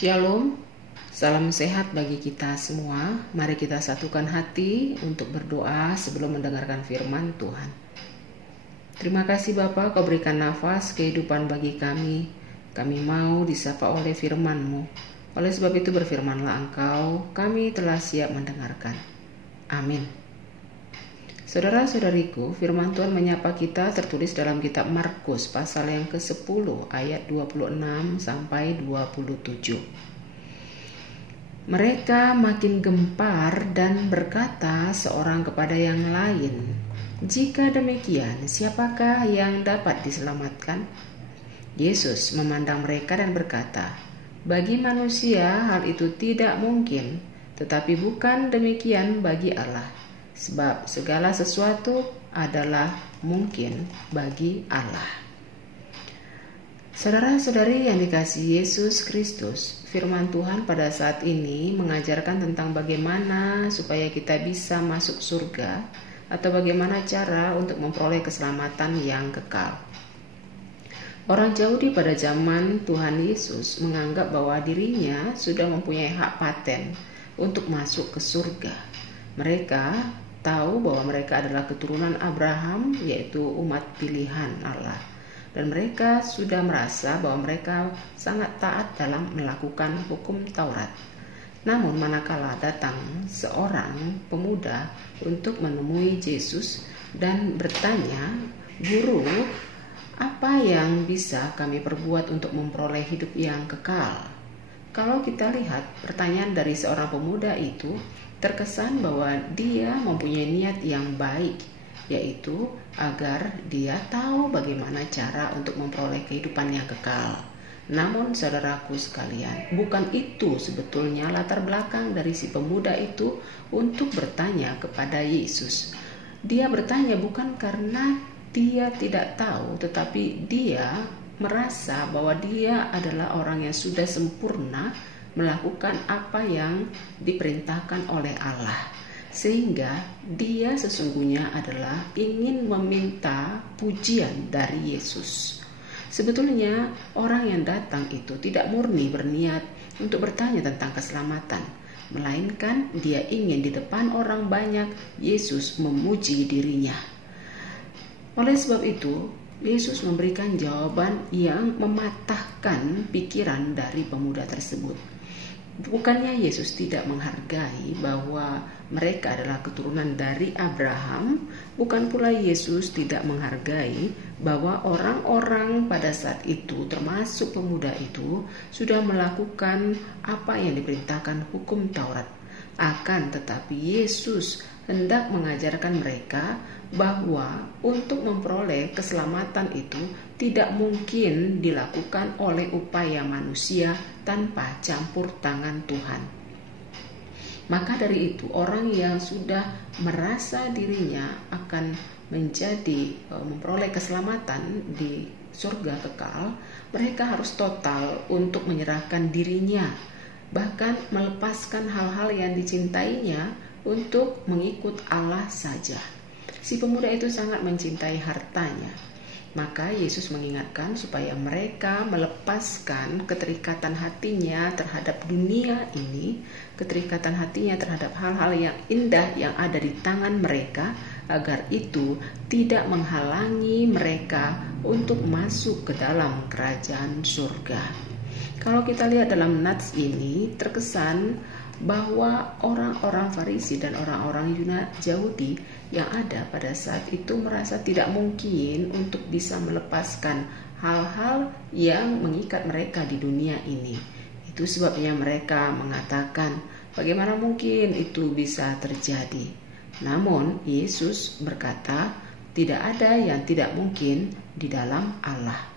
Shalom, salam sehat bagi kita semua. Mari kita satukan hati untuk berdoa sebelum mendengarkan firman Tuhan. Terima kasih Bapa, Kau berikan nafas kehidupan bagi kami. Kami mau disapa oleh firman-Mu. Oleh sebab itu berfirmanlah Engkau, kami telah siap mendengarkan. Amin. Saudara-saudariku, firman Tuhan menyapa kita tertulis dalam kitab Markus pasal yang ke-10 ayat 26 sampai 27. Mereka makin gempar dan berkata seorang kepada yang lain, "Jika demikian, siapakah yang dapat diselamatkan?" Yesus memandang mereka dan berkata, "Bagi manusia hal itu tidak mungkin, tetapi bukan demikian bagi Allah. Sebab segala sesuatu adalah mungkin bagi Allah." Saudara-saudari yang dikasihi Yesus Kristus, firman Tuhan pada saat ini mengajarkan tentang bagaimana supaya kita bisa masuk surga atau bagaimana cara untuk memperoleh keselamatan yang kekal. Orang Yahudi pada zaman Tuhan Yesus menganggap bahwa dirinya sudah mempunyai hak paten untuk masuk ke surga. Mereka tahu bahwa mereka adalah keturunan Abraham, yaitu umat pilihan Allah. Dan mereka sudah merasa bahwa mereka sangat taat dalam melakukan hukum Taurat. Namun manakala datang seorang pemuda untuk menemui Yesus dan bertanya, "Guru, apa yang bisa kami perbuat untuk memperoleh hidup yang kekal?" Kalau kita lihat pertanyaan dari seorang pemuda itu, terkesan bahwa dia mempunyai niat yang baik, yaitu agar dia tahu bagaimana cara untuk memperoleh kehidupan yang kekal. Namun saudaraku sekalian, bukan itu sebetulnya latar belakang dari si pemuda itu untuk bertanya kepada Yesus. Dia bertanya bukan karena dia tidak tahu, tetapi dia merasa bahwa dia adalah orang yang sudah sempurna melakukan apa yang diperintahkan oleh Allah, sehingga dia sesungguhnya adalah ingin meminta pujian dari Yesus. Sebetulnya orang yang datang itu tidak murni berniat untuk bertanya tentang keselamatan, melainkan dia ingin di depan orang banyak Yesus memuji dirinya. Oleh sebab itu Yesus memberikan jawaban yang mematahkan pikiran dari pemuda tersebut. Bukannya Yesus tidak menghargai bahwa mereka adalah keturunan dari Abraham, bukan pula Yesus tidak menghargai bahwa orang-orang pada saat itu, termasuk pemuda itu, sudah melakukan apa yang diperintahkan hukum Taurat. Akan tetapi Yesus hendak mengajarkan mereka bahwa untuk memperoleh keselamatan itu tidak mungkin dilakukan oleh upaya manusia tanpa campur tangan Tuhan. Maka dari itu orang yang sudah merasa dirinya akan memperoleh keselamatan di surga kekal, mereka harus total untuk menyerahkan dirinya, bahkan melepaskan hal-hal yang dicintainya untuk mengikut Allah saja. Si pemuda itu sangat mencintai hartanya. Maka Yesus mengingatkan supaya mereka melepaskan keterikatan hatinya terhadap dunia ini, keterikatan hatinya terhadap hal-hal yang indah yang ada di tangan mereka, agar itu tidak menghalangi mereka untuk masuk ke dalam kerajaan surga. Kalau kita lihat dalam nats ini, terkesan bahwa orang-orang Farisi dan orang-orang Yahudi yang ada pada saat itu merasa tidak mungkin untuk bisa melepaskan hal-hal yang mengikat mereka di dunia ini. Itu sebabnya mereka mengatakan, bagaimana mungkin itu bisa terjadi? Namun Yesus berkata, tidak ada yang tidak mungkin di dalam Allah.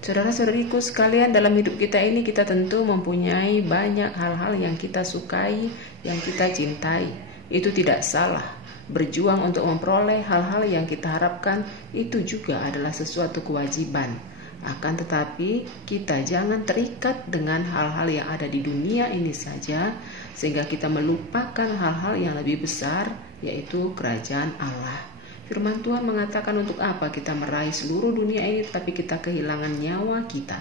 Saudara-saudariku sekalian, dalam hidup kita ini kita tentu mempunyai banyak hal-hal yang kita sukai, yang kita cintai. Itu tidak salah. Berjuang untuk memperoleh hal-hal yang kita harapkan itu juga adalah sesuatu kewajiban. Akan tetapi kita jangan terikat dengan hal-hal yang ada di dunia ini saja, sehingga kita melupakan hal-hal yang lebih besar, yaitu kerajaan Allah. Firman Tuhan mengatakan, untuk apa kita meraih seluruh dunia ini tapi kita kehilangan nyawa kita?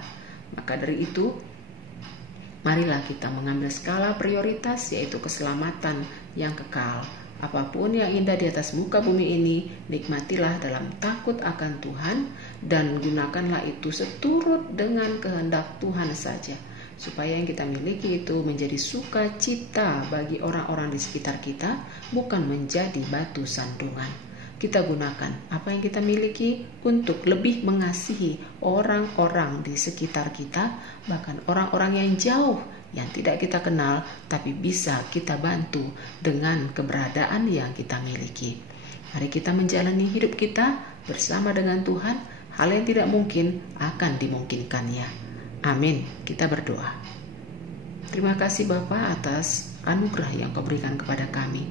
Maka dari itu Marilah kita mengambil skala prioritas, yaitu keselamatan yang kekal. Apapun yang indah di atas muka bumi ini, nikmatilah dalam takut akan Tuhan, dan gunakanlah itu seturut dengan kehendak Tuhan saja, supaya yang kita miliki itu menjadi sukacita bagi orang-orang di sekitar kita, bukan menjadi batu sandungan. Kita gunakan apa yang kita miliki untuk lebih mengasihi orang-orang di sekitar kita, bahkan orang-orang yang jauh yang tidak kita kenal, tapi bisa kita bantu dengan keberadaan yang kita miliki. Mari kita menjalani hidup kita bersama dengan Tuhan. Hal yang tidak mungkin akan dimungkinkannya. Amin. Kita berdoa. Terima kasih Bapa atas anugerah yang Kau berikan kepada kami,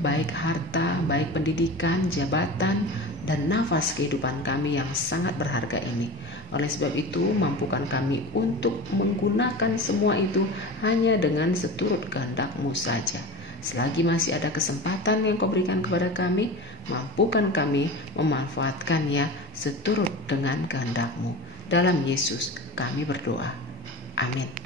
baik harta, baik pendidikan, jabatan, dan nafas kehidupan kami yang sangat berharga ini. Oleh sebab itu, mampukan kami untuk menggunakan semua itu hanya dengan seturut kehendak-Mu saja. Selagi masih ada kesempatan yang Kau berikan kepada kami, mampukan kami memanfaatkannya seturut dengan kehendak-Mu. Dalam Yesus kami berdoa. Amin.